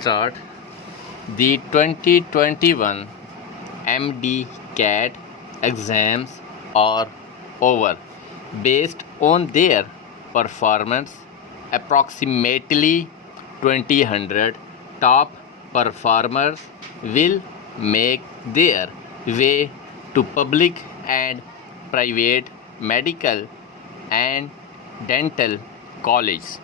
start. The 2021 MD-CAT exams are over. Based on their performance, approximately 200 top performers will make their way to public and private medical and dental colleges.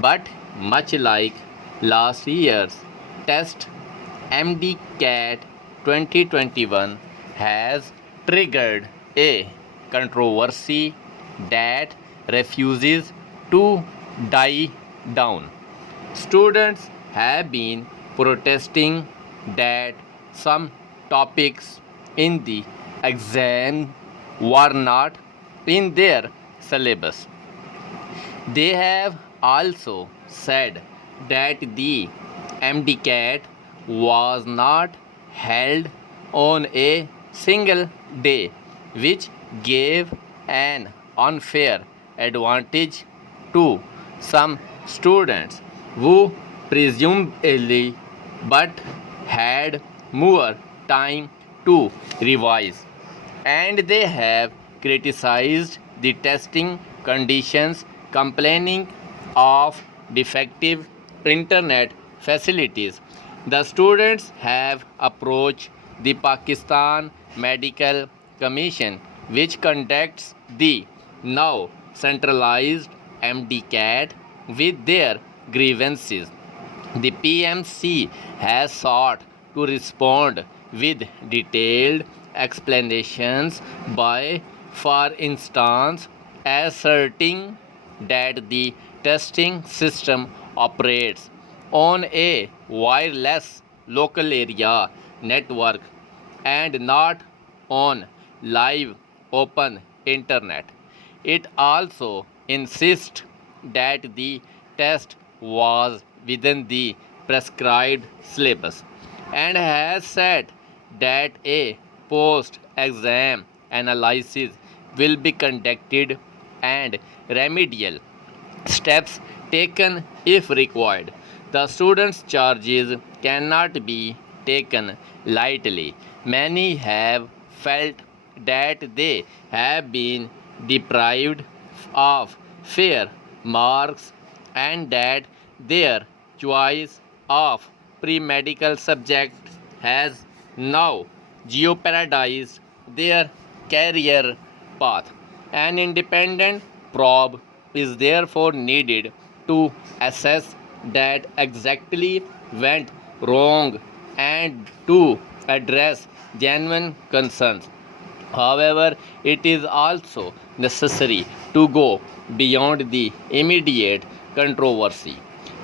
But much like last year's test, MD-CAT 2021 has triggered a controversy that refuses to die down. Students have been protesting that some topics in the exam were not in their syllabus. They have also said that the MD-CAT was not held on a single day, which gave an unfair advantage to some students who presumably but had more time to revise. And they have criticized the testing conditions, complaining of defective internet facilities. The students have approached the Pakistan Medical Commission, which conducts the now centralized MD-CAT, with their grievances. The PMC has sought to respond with detailed explanations by, for instance, asserting that the testing system operates on a wireless local area network and not on live open internet. It also insists that the test was within the prescribed syllabus and has said that a post exam analysis will be conducted and remedial steps taken if required. The students' charges cannot be taken lightly. Many have felt that they have been deprived of fair marks and that their choice of pre-medical subjects has now jeopardized their career path. An independent probe is therefore needed to assess that exactly went wrong and to address genuine concerns. However, it is also necessary to go beyond the immediate controversy.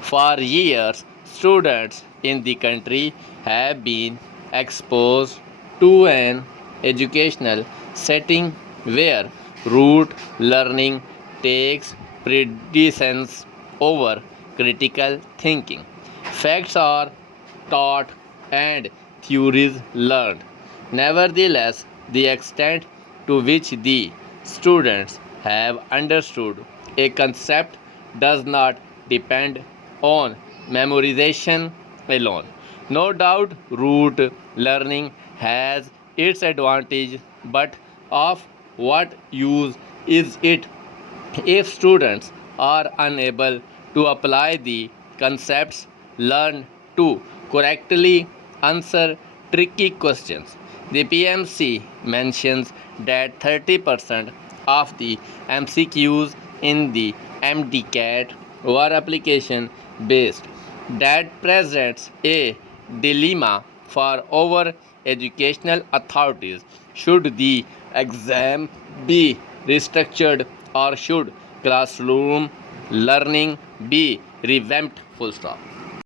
For years, students in the country have been exposed to an educational setting where rote learning takes precedence over critical thinking. Facts are taught and theories learned. Nevertheless, the extent to which the students have understood a concept does not depend on memorization alone. No doubt, rote learning has its advantage, but of what use is it if students are unable to apply the concepts learned to correctly answer tricky questions? The PMC mentions that 30% of the MCQs in the MD-CAT were application based. That presents a dilemma for our educational authorities. Should the exam be restructured or should classroom learning be revamped? Full stop.